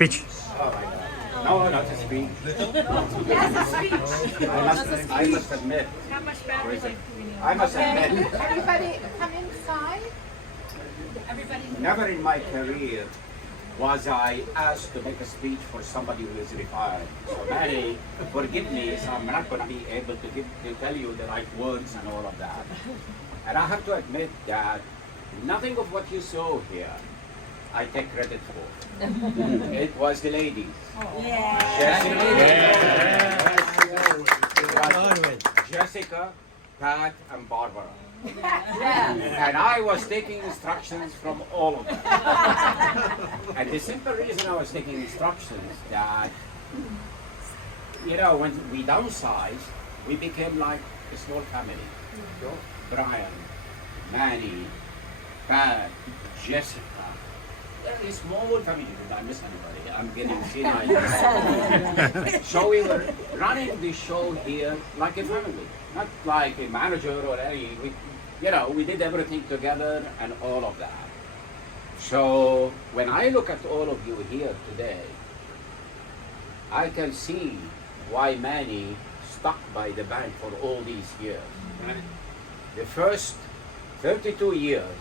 speech. Oh my God. No, not a speech. Yes, a speech. I must admit. How much battery life do we need? I must admit. Everybody come inside. Everybody. Never in my career was I asked to make a speech for somebody who is retired. So Manny, forgive me, so I'm not going to be able to tell you the right words and all of that. And I have to admit that nothing of what you saw here I take credit for. It was the ladies. Jessica, Pat, and Barbara. And I was taking instructions from all of them. And the simple reason I was taking instructions that, you know, when we downsized, we became like a small family. Brian, Manny, Pat, Jessica. Very small family. Did I miss anybody? I'm getting senile. So we were running the show here like a family, not like a manager or any. We did everything together and all of that. So when I look at all of you here today, I can see why Manny stuck by the bank for all these years. The first 32 years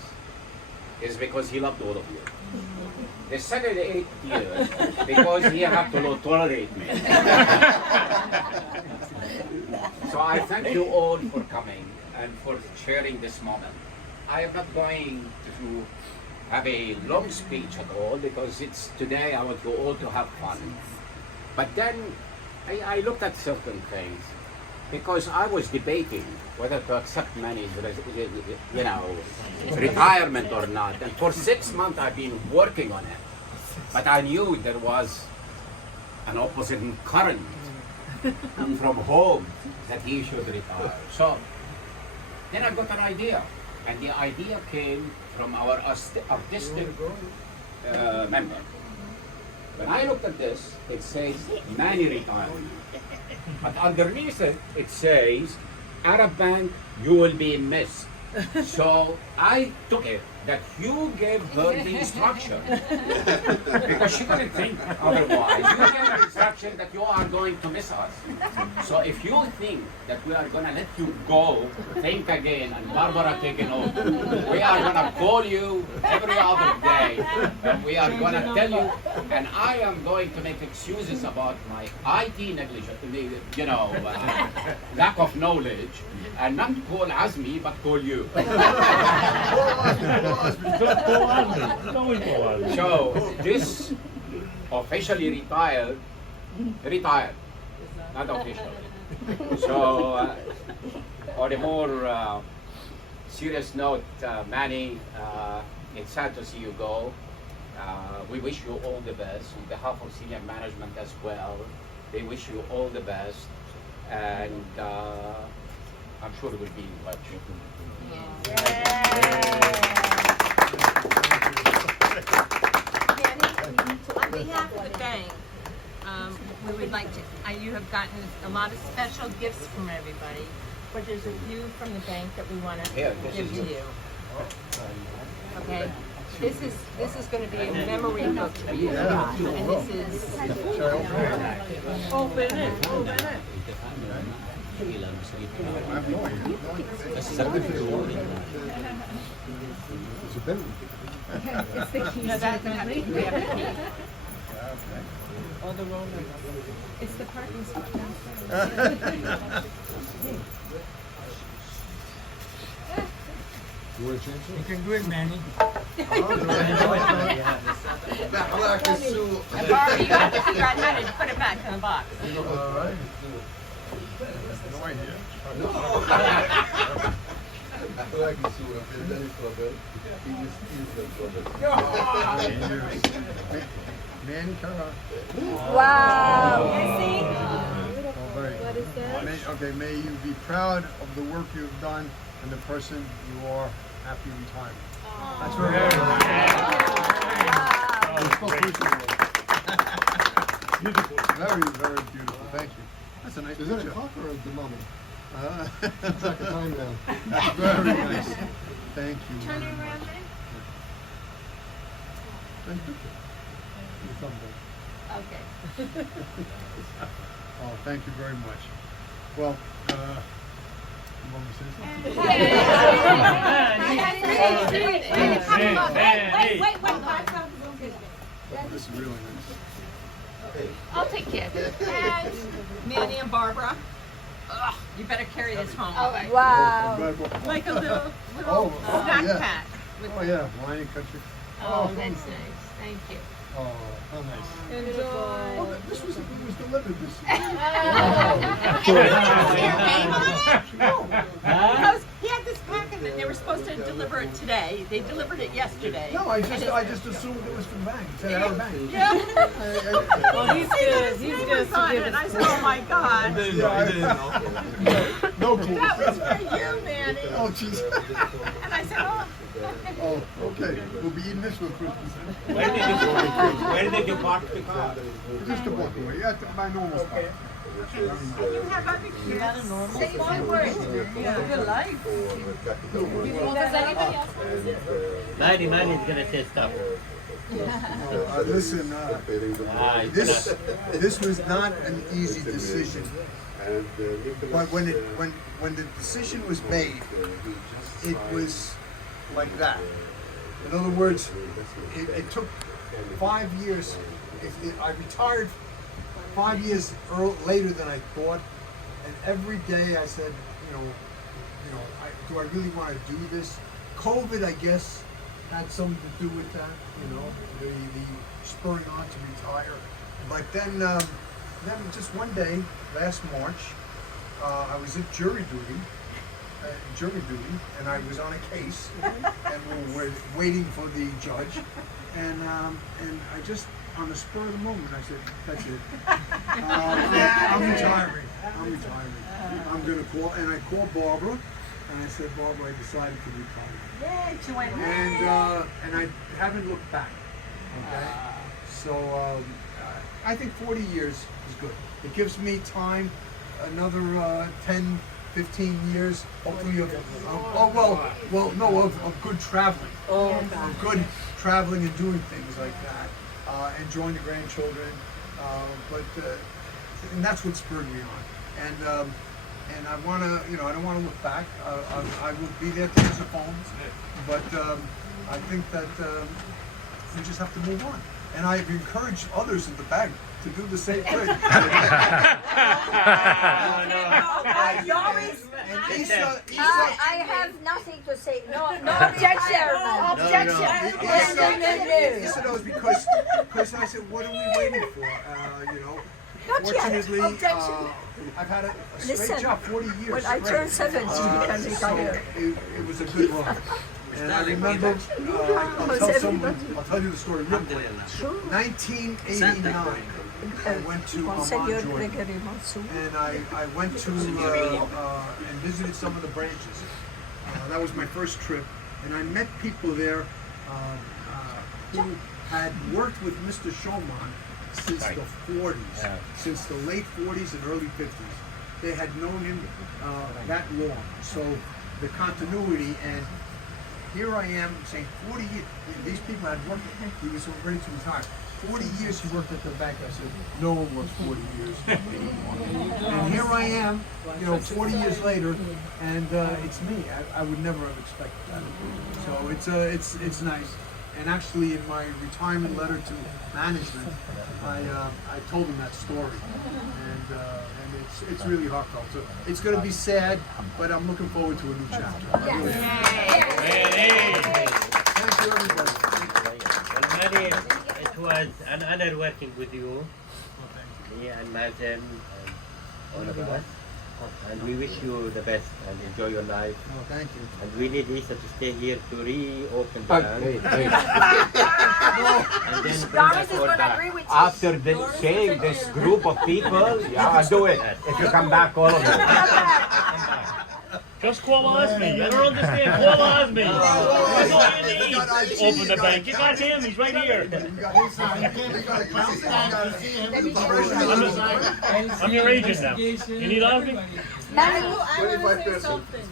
is because he loved all of you. The second 8 years, because he had to tolerate me. So I thank you all for coming and for sharing this moment. I am not going to have a long speech at all because it's today I want you all to have fun. But then I looked at certain things because I was debating whether to accept Manny's, retirement or not. And for 6 months I've been working on it. But I knew there was an opposite current from home that he should retire. So then I got an idea. And the idea came from our artistic member. When I looked at this, it says Manny retirement. But underneath it, it says, Arab Bank, you will be missed. So I took it that you gave her the instruction because she couldn't think otherwise. You gave her the instruction that you are going to miss us. So if you think that we are going to let you go, think again, and Barbara taking over. We are going to call you every other day, and we are going to tell you, and I am going to make excuses about my IT negligence, lack of knowledge, and not call Azmi, but call you. So this officially retired, not officially. So on a more serious note, Manny, it's sad to see you go. We wish you all the best on behalf of senior management as well. They wish you all the best, and I'm sure we'll be in touch. On behalf of the bank, we would like to, you have gotten a lot of special gifts from everybody, but there's a few from the bank that we want to give to you. Okay? This is going to be a memory book for you, and this is... Open it, open it. It's the keys to the building. We have the key. All the roll It's the parking spot downstairs. You want to change it? You can do it, Manny. And Barbara, you have to figure out how to put it back in the box. All right. No idea. I feel like you see what I'm doing. Danny Clubhead. He just is the Clubhead. Manny, come on. Wow. Oh, very What is that? Okay, may you be proud of the work you've done and the person you are after you retire. That's very, very beautiful. Thank you. That's a nice Is that a picture. clock or a thermometer? It's like a time now. Very nice. Thank you. Turn it around, Manny. Nice picture. Okay. Oh, thank you very much. Well, you want me to say something? Wait. Oh, this is really nice. I'll take care of it. And Manny and Barbara, you better carry this home. Wow. Like a little Oh, snack yeah. pack. With Oh yeah, wine and country. Oh, that's nice. Thank you. Oh, how nice. Enjoy. Oh, this was delivered this. Because he had this packet and they were supposed to deliver it today. They delivered it yesterday. No, I just assumed it was from the bank. It said our bank. Yeah. Well, he's good. He's good to give And I said, oh my God. No clue. That was for you, Manny. Oh, jeez. And I said, oh. Oh, okay. We'll be eating this for Christmas. Where did you park the car? Just a block away. Yeah, my normal spot. You have other kids. You had a normal Say one word. You have a good life. Does anybody else? Manny's gonna say stuff. Listen, this was not an easy decision. But when the decision was made, it was like that. In other words, it took 5 years. I retired 5 years later than I thought, and every day I said, do I really want to do this? COVID, I guess, had something to do with that. The spurring on to retire. But then just one day, last March, I was at jury duty, and I was on a case, and we were waiting for the judge, and I just, on the spur of the moment, I said, that's it. I'm retiring. I'm gonna call, and I called Barbara, and I said, Barbara, I decided to retire. Yay, she went, And I haven't looked back. Okay, so I think 40 years is good. It gives me time, another 10, 15 years, hopefully of good traveling. Of good traveling and doing things like that, enjoying the grandchildren, and that's what spurred me on. And I want to, I don't want to look back. I will be there to answer phones, but I think that we just have to move on. And I encourage others in the bank to do the same thing. You always. And I have nothing to say. No objection. Issa knows because I said, what are we waiting for? Fortunately, I've had a straight job 40 years. When I turned 70, you can retire. It was a good run. And I remember, I'll tell you the story real quick. 1989, I went to Monseigneur Jordan, Gregory Mansour. and I went to and visited some of the branches. That was my first trip, and I met people there who had worked with Mr. Shulman since the 40s, since the late 40s and early 50s. They had known him that long, so the continuity, and here I am saying 40 years, these people had worked, he was ready to retire. 40 years he worked at the bank. I said, no one works 40 years anymore. And here I am, 40 years later, and it's me. I would never have expected that. So it's nice. And actually, in my retirement letter to management, I told them that story, and it's really heartfelt. So it's going to be sad, but I'm looking forward to a new chapter. I really am. Thank you, everybody. Well, Manny, it was an honor working with you, me and Mazen and all of us. And we wish you the best and enjoy your life. Oh, thank you. And we need Lisa to stay here to reopen the bank. And then bring Doris us is all going to back. agree with you. After saying this group of people, yeah, do it. If you come back, all of you. Just call Osme. I don't understand. Call Osme. That's all you need. Open the bank. You got him. He's right here. I'm your agent now. You need Osme? Manny, I want to say something.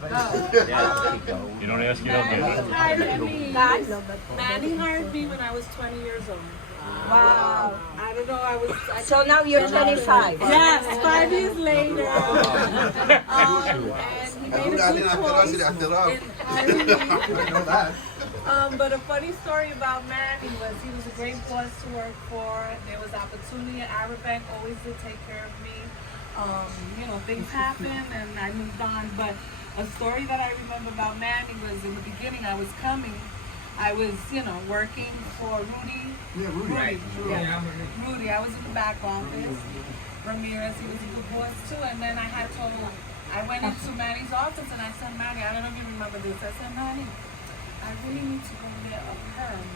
You don't ask, you don't get. Manny hired me when I was 20 years old. wow. I don't know, I So now you're 25. Yes, 5 years later. And he made a good choice in Army. I know that. But a funny story about Manny was he was a great boss to work for. There was opportunity at Arab Bank, always did take care of me. Things happened and I moved on. But a story that I remember about Manny was in the beginning I was coming. I was, working for Rudy. Yeah, Rudy. Rudy, I was in the back office. Ramirez, he was a good boss too. And then I went into Manny's office and I said, Manny, I don't know if you remember this. I said, Manny, I really need to go get a perm.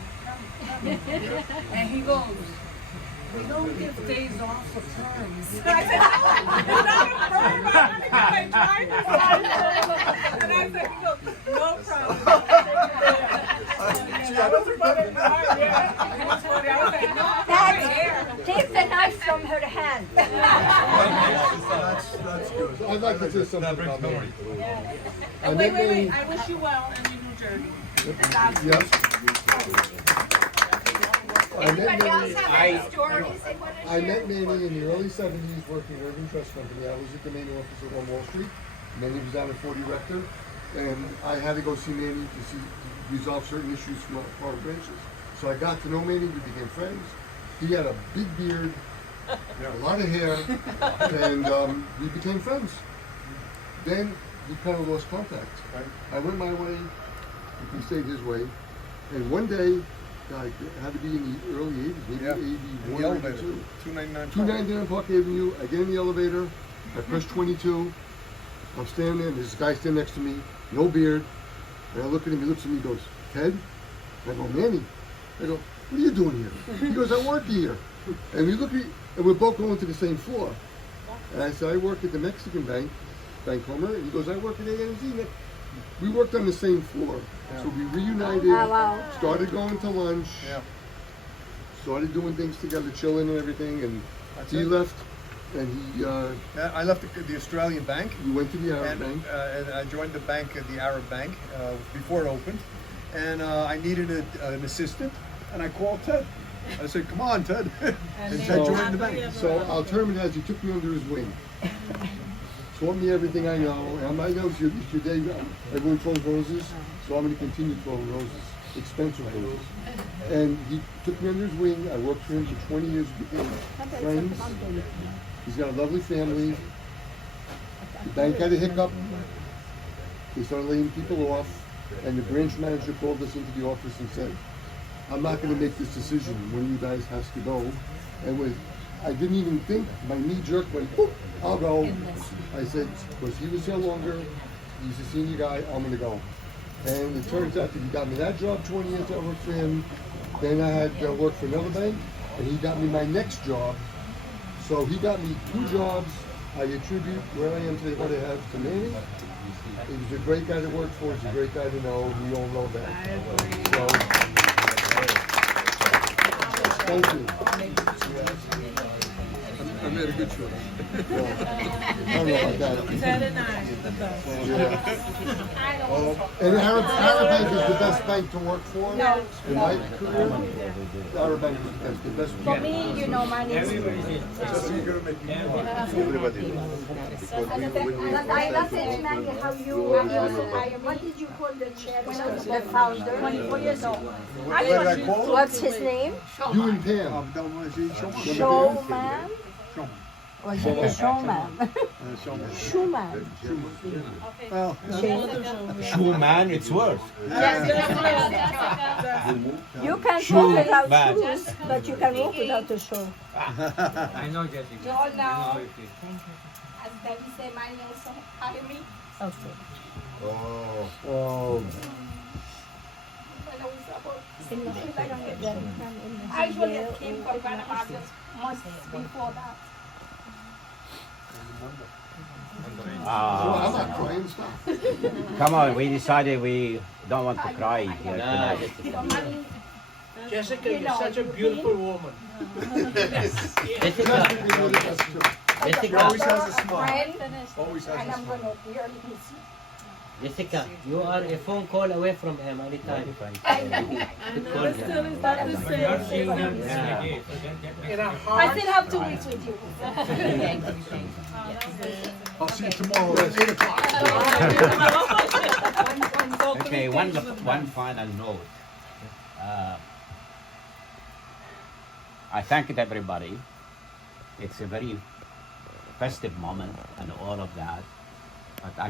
And he goes, we don't give days off for perms. I said, no, it's not a perm. I gotta get my driver's license. And I said, he goes, no problem. That was funny. Yeah, it was funny. I was like, no, Dad, take the knife from her hand. That's good. I'd like to say something about Manny. And wait. I wish you well in your new journey. Yep. Anybody else have any stories they want to I share? met Manny in the early 70s working at Urban Trust Company. I was at the main office at 1 Wall Street. Manny was down at 40 Rector. And I had to go see Manny to resolve certain issues from our branches. So I got to know Manny, we became friends. He had a big beard, a lot of hair, and we became friends. Then we kind of lost contact. Right. I went my way, he stayed his way, and one day, it had to be in the early 80s, maybe Yeah. 81 The or elevator. 82. 299. 299 Park Avenue, I get in the elevator, I press 22, I'm standing there, and there's a guy standing next to me, no beard, and I look at him, he looks at me, he goes, Ted? I go, Manny. I go, what are you doing here? He goes, I work here. And we look at, and we're both going to the same floor. And I said, I work at the Mexican Bank, Bank Homer, and he goes, I work at ANZ. We worked on the same floor. So we reunited, wow. started going to lunch, Yeah. started doing things together, chilling and everything, and That's he it. left, and he I left the Australian bank. we went to the Arab And, Bank. and I joined the bank, the Arab Bank, before it opened. And I needed an assistant, and I called Ted. I said, come on, Ted. And Ted joined the bank. So I'll term it as he took me under his wing. Taught me everything I know. And I know it's your day. Everyone throws roses, so I'm going to continue throwing roses, expensive roses. And he took me under his wing. I worked for him for 20 years. We became friends. He's got a lovely family. The bank had a hiccup. They started laying people off. And the branch manager called us into the office and said, I'm not going to make this decision. One of you guys has to go. And I didn't even think, my knee jerk went, boop, I'll go. I said, because he was here longer, he's a senior guy, I'm going to go. And it turns out that he got me that job 20 years I worked for him. Then I had worked for another bank, and he got me my next job. So he got me 2 jobs. I attribute where I am today, what I have to Manny. He was a great guy to work for, he's a great guy to know, we all know that. I agree. So, thank you. I made a good choice. I don't know about that. Ted and I, the best. And Arab Bank is the best bank to work for in my career. Arab Bank is the best. For me, my name is... That's you're going to make me And I love it, Manny, how you what did you call the chairman, the founder? 24 years old. What's his name? You and Pam. Showman? Or showman? Schumann. Well, Shoeman, it's worse. You can walk without shoes, but you can walk without a shoe. I know, Jessica. You all know, as Debbie said, Manny also hired me. Okay. Oh. When I was about I Actually, I came from Panama just months before that. I'm not crying, stop. Come on, we decided we don't want to cry here tonight. So Manny, Jessica, you're such a beautiful woman. he always has a smile. friend, Always has and a I'm smile. gonna really miss you. Jessica, you are a phone call away from him anytime. Still is that the same? I still have 2 weeks with you. I'll see you tomorrow at 8 o'clock. Okay, one final note. I thanked everybody. It's a very festive moment and all of that. But